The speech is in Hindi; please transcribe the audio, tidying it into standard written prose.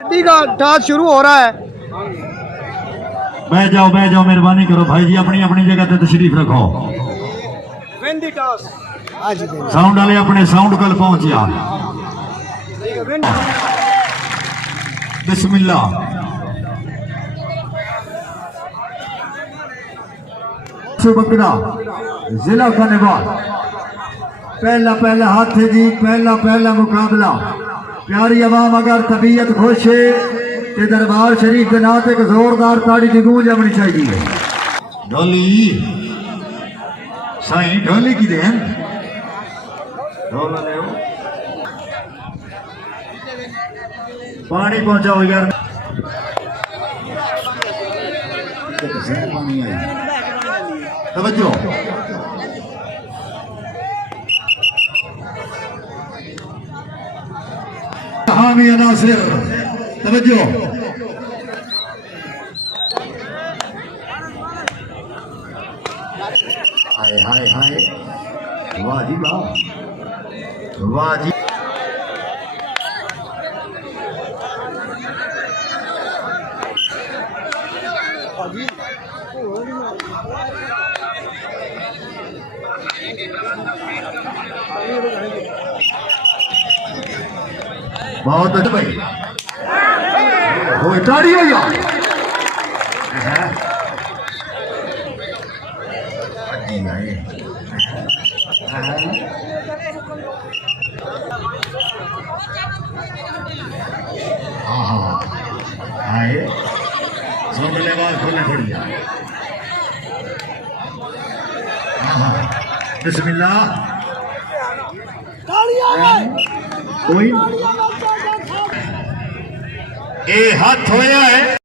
कबड्डी का टॉस शुरू हो रहा है। बैठ जाओ मेहरबानी करो भाई जी, अपनी अपनी जगह पे तशरीफ रखो। साउंड वाले अपने साउंड कल पहुंचिया। बिस्मिल्लाह। बकरा जिला खानेवाल पहला हाथ है जी, पहला मुकाबला। प्यारी अवाम अगर तबीयत खुश है तो दरबार शरीफ के नात एक जोरदार ताड़ी की गूंज आनी चाहिए। ढोली साईं, ढोली की देन पानी पहुंचाओ यार। पानी आई तवज्जो। हामी नासिर तवज्जो। हाय वाह जी वाह जी। बहुत अच्छा भाई, वो ताड़ी है यार। आए सोने बाद खोलने पड़िया। बिस्मिल्लाह। कोई ए हाथ होया है।